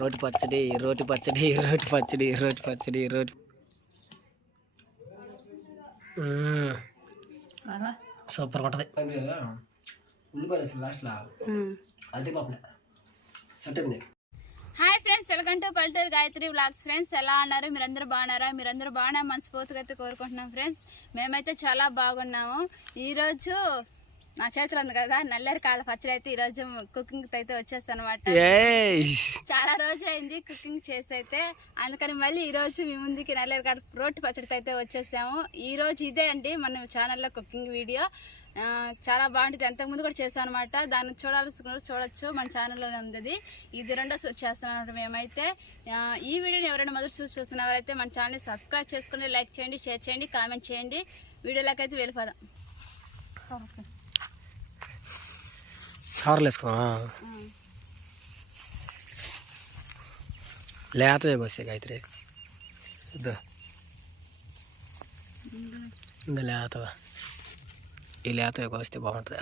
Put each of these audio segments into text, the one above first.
రోటి పచ్చడి రోటి పచ్చడి రోటి పచ్చడి రోటి పచ్చడి రోటి సూపర్గా ఉంటుంది. ఉల్లిపాయలు అసలు లాస్ట్లో అది పోతుంది సెట్ అయింది. హాయ్ ఫ్రెండ్స్, వెల్కమ్ టు పల్లెటూరు గాయత్రి వ్లాగ్స్. ఫ్రెండ్స్ ఎలా ఉన్నారు? మీరందరూ బాగున్నారా? మీరందరూ బాగున్నా మనస్ఫూర్తిగా అయితే కోరుకుంటున్నాం. ఫ్రెండ్స్ మేమైతే చాలా బాగున్నాము. ఈరోజు నా చేతులు ఉంది కదా నల్లేరు కాళ్ళ పచ్చడి అయితే ఈరోజు కుకింగ్ అయితే వచ్చేస్తాను అనమాట. చాలా రోజు అయింది కుకింగ్ చేసి అయితే, అందుకని మళ్ళీ ఈరోజు మీ ముందుకి నల్లేరు కాళ్ళ రోటి పచ్చడితో అయితే వచ్చేసాము. ఈరోజు ఇదే అండి మన ఛానల్లో కుకింగ్ వీడియో. చాలా బాగుంటుంది. అంతకుముందు కూడా చేస్తాం అనమాట. దాన్ని చూడొచ్చు, మన ఛానల్లోనే ఉంది. ఇది రెండోసారి చేస్తాం అనమాట మేమైతే. ఈ వీడియోని ఎవరైనా మొదటి చూస్తున్నవారైతే మన ఛానల్ని సబ్స్క్రైబ్ చేసుకుని లైక్ చేయండి, షేర్ చేయండి, కామెంట్ చేయండి. వీడియోలోకి అయితే వెళ్ళిపోదాం. కవర్లు వేసుకున్నా లేతగా వస్తాయి గాయత్రి. లేతగా ఈ లేతగా వస్తే బాగుంటుంది.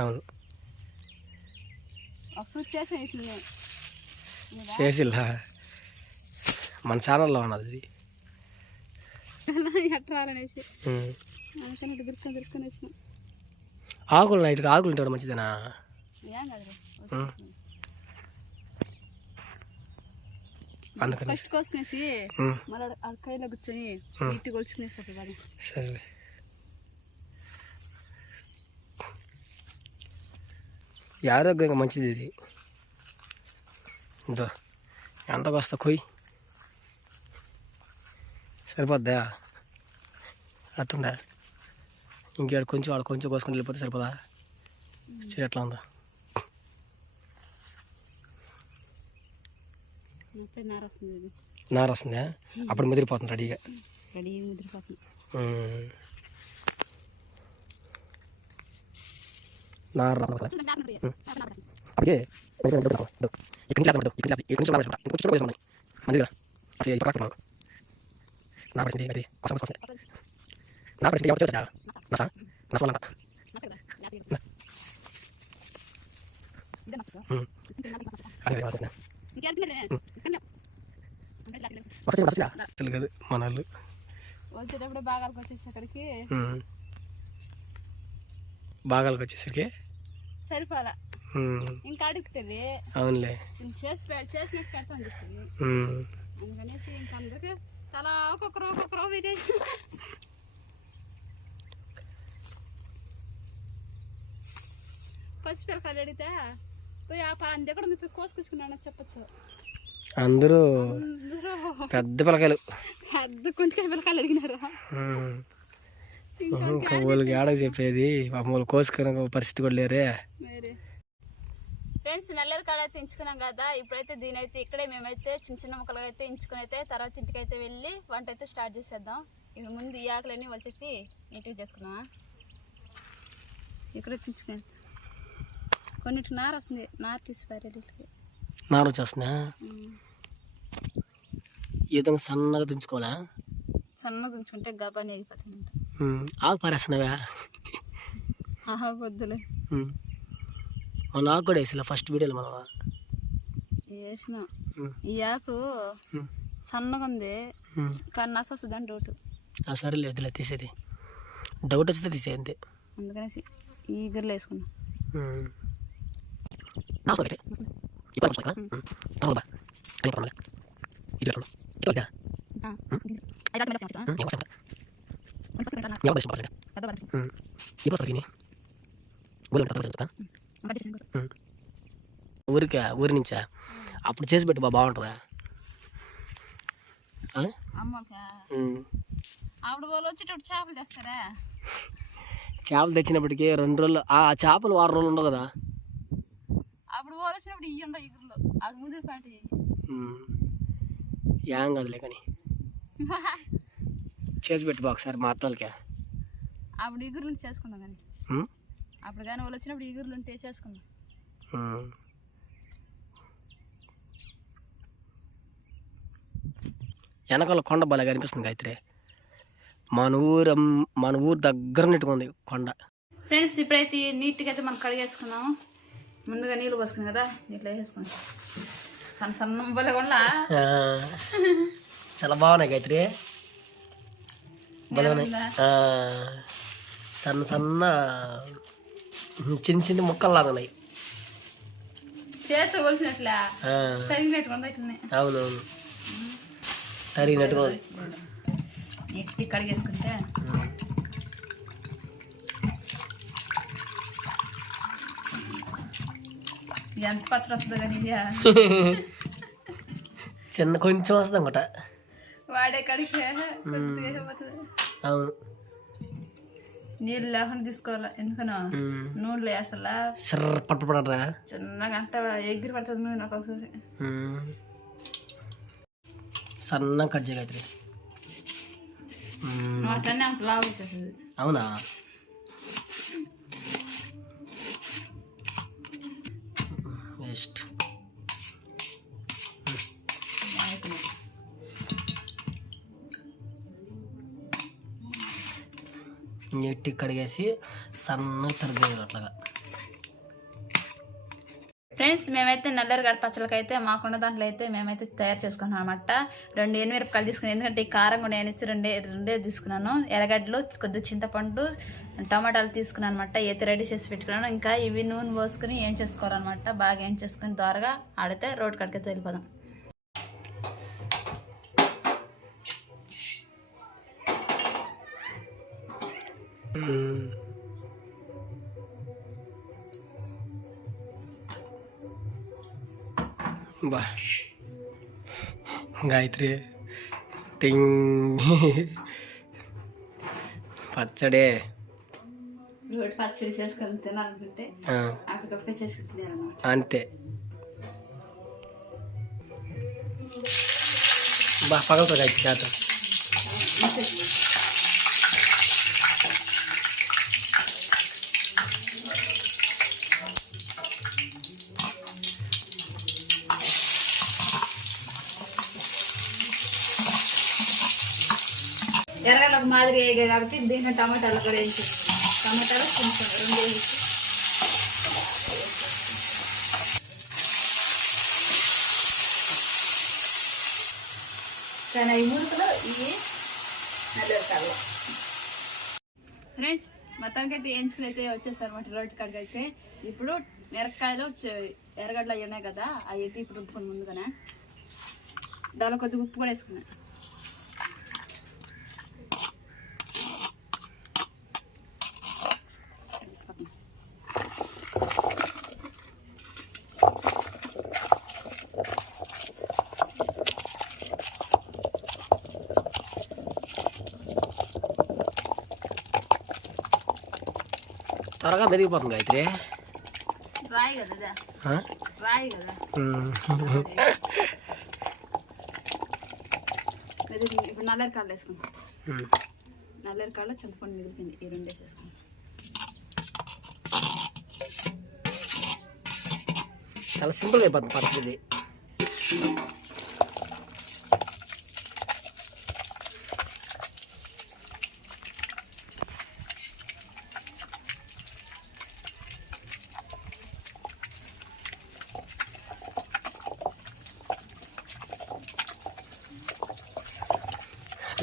అవును చేసిల్లా మన ఛానల్లో ఉన్నది. ఆకులు నైట్గా ఆకులు ఉంటాడు మంచిదేనా? అందుకని ఫస్ట్ కోసుకునేసి మళ్ళీ కైలో కూర్చొని నీట్గా కొలుచుకునేసి సరే. ఆరోగ్యంగా మంచిది ఇది. ఇదో ఎంతకు వస్తా కొయ్యి సరిపోద్దా? అట్టుందా? ఇంకేడు కొంచెం వాడు కొంచెం కోసుకొని వెళ్ళిపోతే సరిపోదా? సరే ఎట్లా ఉందా? నార వస్తుందా? అప్పుడు ముదిరిపోతుంది రెడీగా. నార మన వాళ్ళు వచ్చేటప్పుడు బాగాలకు వచ్చేసరికి సరిపోలా ఇంకా అడుగుతుంది. అవునులే చేసినట్టు పెడతాను చెప్తుంది. అందుకనేసి ఇంకా అందుకే తలా ఒక్కొక్కరు వినేసి పచ్చిపిల్లకాయలు అడిగితే పోయి ఆ అంది ఎక్కడ ఉంది కోసుకొచ్చుకున్నాను చెప్పచ్చు. అందరూ పెద్ద పిల్లకాయలు కొంచెం పిల్లకాయలు అడిగినారు. ఇంకా వాళ్ళకి ఏడకు చెప్పేది వాళ్ళు కోసుకునే పరిస్థితి కూడా లేరే. ఫ్రెండ్స్ నల్లేరు కాడ అయితే ఎంచుకున్నాం కదా. ఇప్పుడైతే దీని అయితే ఇక్కడే మేమైతే చిన్న చిన్న ముక్కలుగా అయితే ఎంచుకుని అయితే తర్వాత ఇంటికి అయితే వెళ్ళి వంట అయితే స్టార్ట్ చేసేద్దాం. ఇప్పుడు ముందు ఈ ఆకులన్నీ వచ్చేసి నీట్గా చేసుకున్నామా. ఇక్కడ చించుకుని కొన్నిటి నార వస్తుంది, నార తీసిపారు. నార వచ్చేస్తున్నా ఈ విధంగా సన్నగా తుంచుకోవాలా? సన్నగా తుంచుకుంటే గబాని అయిపోతుంది. ఆకు పారేస్తున్నావా? వద్దులే. మన ఆకు కూడా వేసిలా ఫస్ట్ వీడియోలో మనం వేసిన ఈ ఆకు సన్నగా ఉంది కానీ నస వస్తుంది అని డౌట్. సరే లేదులే తీసేది, డౌట్ వస్తే తీసేది. అందుకనేసి ఈ గిర్రలు వేసుకున్నా. ఊరి నుంచా? అప్పుడు చేసి పెట్టు బాగుంటుందా? చేపలు తెస్తారా? చేపలు తెచ్చినప్పటికీ 2 రోజులు ఆ చేపలు 6 రోజులు ఉండవు కదా. అప్పుడు వచ్చినప్పుడు ఇవి ఉండవు ఇగురులో అప్పుడు ముదిరి పాటి ఏం కదలే కానీ చేసి పెట్టు ఒకసారి మా అత్తలకే. అప్పుడు ఇగురులు చేసుకుందాం కానీ అప్పుడు కానీ వాళ్ళు వచ్చినప్పుడు ఇగురులు ఉంటే చేసుకుందాం. వెనకాల కొండ బాగా అనిపిస్తుంది గాయత్రి. మన ఊరు దగ్గర నెట్టుకుంది కొండ. ఫ్రెండ్స్ ఇప్పుడైతే నీట్గా అయితే మనం కడిగేసుకున్నాము. ముందుగా నీళ్ళు పోసుకున్నాం కదా, ఇట్లా వేసుకున్నాం. సన్న సన్న బొల్ల కూడా చాలా బాగున్నాయి గాయత్రి. సన్న సన్న చిన్న చిన్న ముక్కల్లాగా ఉన్నాయి. చేతితో కొలిసినట్లే తరిగినట్టుగా ఉన్నాయి. అవునవును, తరిగినట్టుగా నీట్గా కడిగేసుకుంటే ఎంత పచ్చడి వస్తుంది కానీ చిన్న కొంచెం వస్తుంది అనమాట. వాడే కడిగితే అవును, నీళ్ళు లేకుండా తీసుకోవాలి. ఎందుకనో నూనెలో వేసలా పట్టు పడరా చిన్నగా అంట ఎగిరి పడుతుంది నూనె ఒక్కొక్కసారి. సన్న కట్ చేయగలిగి అట్లనే అంత లాగా వచ్చేస్తుంది. అవునా, వేస్ట్. నీట్గా కడిగేసి సన్నగా తరిగేది అట్లాగా. ఫ్రెండ్స్ మేమైతే నల్లరిగడ్డ పచ్చళ్ళకి అయితే మాకున్న దాంట్లో అయితే మేమైతే తయారు చేసుకున్నాం అనమాట. 2 ఎనిమిరపకాయలు తీసుకున్నాను, ఎందుకంటే ఈ కారం కూడా వేసి రెండే తీసుకున్నాను. ఎర్రగడ్డలు, కొద్దిగా చింతపండు, టమాటాలు తీసుకున్నాను అనమాట. అయితే రెడీ చేసి పెట్టుకున్నాను. ఇంకా ఇవి నూనె పోసుకుని ఏం చేసుకోవాలన్నమాట. బాగా ఏం చేసుకుని త్వరగా ఆడితే రోడ్డు కడికైతే వెళ్ళిపోదాం. బా గాయత్రి టింగ్ పచ్చడే. పచ్చడి చేసుకొని తినాలనుకుంటే అప్పటికప్పుడే చేసుకుంటుంది అనమాట. అంతే. బా పగలుతుంది గాయత్రి చేత. ఎర్రగడ్డ ఒక మాదిరి వేగాయి కాబట్టి దీంట్లో టమాటాలు కూడా వేసి టమాటాలు కొంచెం 2 వేసి కానీ ఈ మురుకులు ఇవి నల్లరికాయలు. ఫ్రెండ్స్ మొత్తానికి అయితే వేయించుకుని అయితే వచ్చేస్తారు అనమాట రోడ్డు కాడికి అయితే. ఇప్పుడు మిరపకాయలు ఎర్రగడ్డలు అవి ఉన్నాయి కదా, అవి అయితే ఇప్పుడు రుబ్బుకొని ముందుగానే దానిలో కొద్దిగా ఉప్పు కూడా వేసుకున్నాను. త్వరగా మెదిగిపోతుంది గాయత్రి. రాయి కదా, రాయి కదా. ఇప్పుడు నల్లరికాయలు వేసుకుంటాం. నల్లరికాయలు చింతపండు మిగిలిపోయింది, ఈ 2 వేసేసుకుంటాం. చాలా సింపుల్గా అయిపోతుంది పరిస్థితి.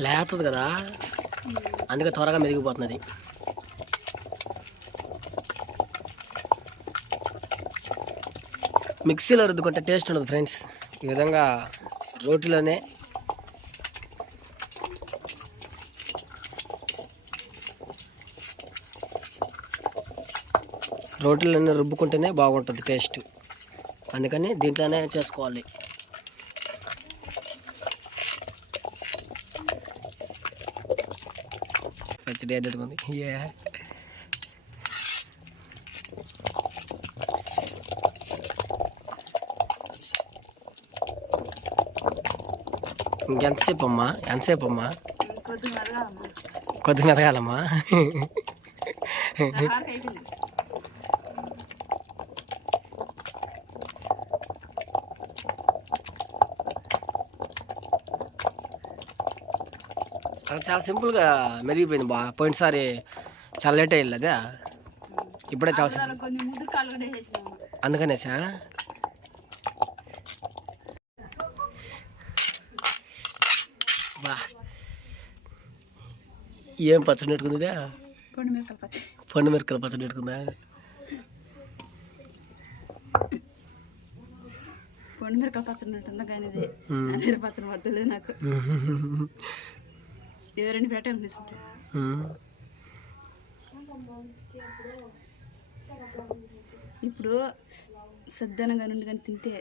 లేతుంది కదా, అందుకే త్వరగా మెదిగిపోతున్నది. మిక్సీలో రుద్దుకుంటే టేస్ట్ ఉండదు ఫ్రెండ్స్. ఈ విధంగా రోటిలోనే రుబ్బుకుంటేనే బాగుంటుంది టేస్ట్. అందుకని దీంట్లోనే చేసుకోవాలి. పచ్చడి అడ్డుకుంది. ఇంకెంతసేపు అమ్మా? ఎంతసేపు అమ్మా? కొద్దిగా మెదగాలమ్మా. చాలా సింపుల్గా మెదిగిపోయింది బా. పోయినసారి చాలా లేట్ అయ్యింది అదే. ఇప్పుడే చాలా దాంట్లో కొన్ని ముదురు కాళ్ళు కూడా వేసేసినాము. అందుకనేసా బా ఏం పచ్చడి పెట్టుకుందా? పండు మిరపకాయల పచ్చడి. పండు మిరపకాయల పచ్చడి పెట్టుకుందా? పండు మిరపకాయల పచ్చడి ఉంటుందా కానీ ఇది అదే పచ్చడి వద్దలేదు నాకు. ఎవరైనా పెట్టాను తీసుకుంటే ఇప్పుడు సద్దనంగా నుండి కానీ తింటే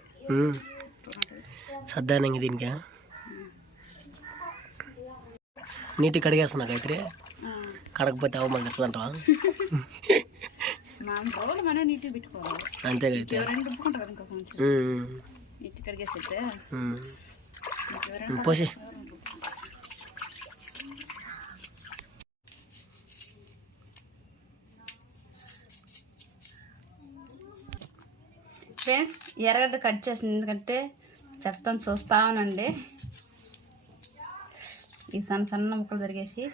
సద్దానంగా దీనికా నీటి కడిగేస్తున్నా గాయత్రి. కడగపోతే అవమానం చెప్తుంటావా? రోజు మనం నీట్గా పెట్టుకోవాలి. అంతే గాయత్రి. ఎవరైనా రుబ్బుకుంటారు ఇంకా కొంచెం నీట్ కడిగేస్తే పోసి. ఫ్రెండ్స్ ఎర్రగడ్డ కట్ చేసింది ఎందుకంటే చెప్తాను చూస్తా ఉనండి. ఈ సన్న సన్న ముక్కలు తరిగేసి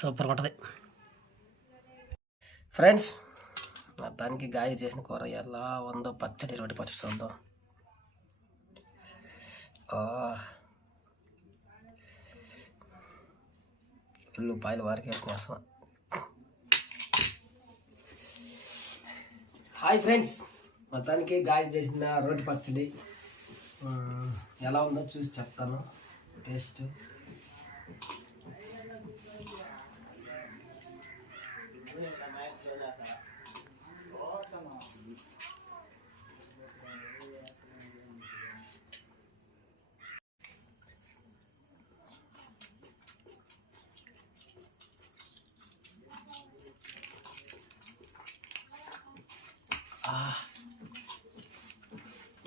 సూపర్ ఉంటుంది ఫ్రెండ్స్. మొత్తానికి గాయ చేసిన కూర ఎలా ఉందో పచ్చడి రొట్టి పచ్చడి ఉందో. ఉల్లిపాయలు వారికి వేసుకునేస్తాం. హాయ్ ఫ్రెండ్స్, మొత్తానికి గాయ చేసిన రొట్టి పచ్చడి ఎలా ఉందో చూసి చెప్తాను టేస్ట్.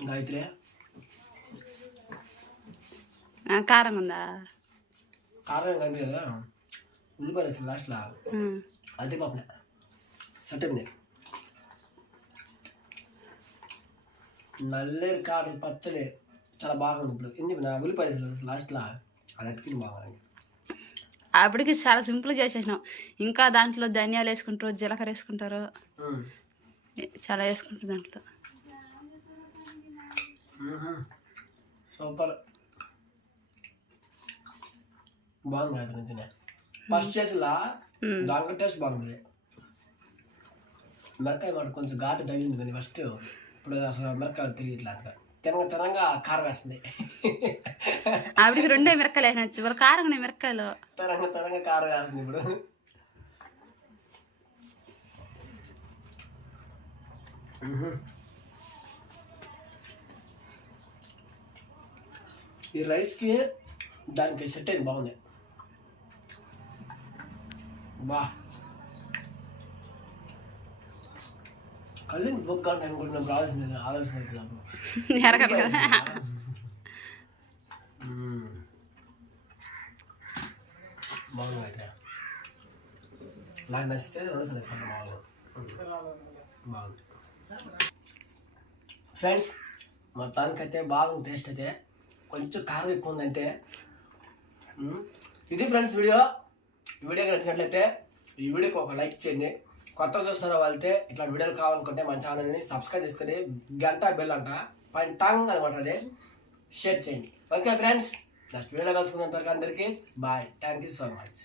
గాయత్రి కారం ఉందా? కారం కలిపి కదా ఉల్లిపాయలు వేసి లాస్ట్లో అంతిపోతుంది. సెట్ అయింది. నల్లేరు కాడ పచ్చడి చాలా బాగుంది. ఇప్పుడు ఎందుకు నా ఉల్లిపాయలు వేసి లాస్ట్లో అది అతికింది బాగుంది. అప్పటికి చాలా సింపుల్ చేసేసినాం. ఇంకా దాంట్లో ధనియాలు వేసుకుంటారు, జీలకర్ర వేసుకుంటారు, చాలా వేసుకుంటారు దాంట్లో. సూపర్ బాగుంది కదా నిజమే. ఫస్ట్ చేసిలా దాంట్లో టేస్ట్ బాగుంటుంది. మిరకాయ మాట కొంచెం ఘాటు తగిలింది కానీ ఫస్ట్. ఇప్పుడు అసలు మిరకాయలు తెలియట్లా తినంగా కారం వేస్తుంది. ఆవిడకి రెండే మిరకాయలు వేసినచ్చు, వాళ్ళు కారం మిరకాయలు తినంగా కారం వేస్తుంది. ఇప్పుడు ఈ రైస్కి దానికి సెట్ అయింది బాగుంది. బా కళ్ళు బొక్క అనుకుంటున్నప్పుడు ఆలోచన వచ్చినప్పుడు బాగుంది. అయితే నాకు నచ్చితే రెండోసారి బాగుంది ఫ్రెండ్స్. మొత్తానికైతే బాగుంది టేస్ట్. అయితే కొంచెం కారం ఎక్కువ ఉందంటే ఇది ఫ్రెండ్స్ వీడియో. ఈ వీడియో నచ్చినట్లయితే ఈ వీడియోకి ఒక లైక్ చేయండి. కొత్తగా చూస్తున్న వాళ్ళైతే ఇట్లా వీడియోలు కావాలనుకుంటే మన ఛానల్ని సబ్స్క్రైబ్ చేసుకుని గంట బెల్ అంట పైన టాంగ్ అనమాట షేర్ చేయండి. ఓకే ఫ్రెండ్స్, నెక్స్ట్ వీడియో కలుసుకున్నంత వరకు అందరికీ bye. Thank you so much.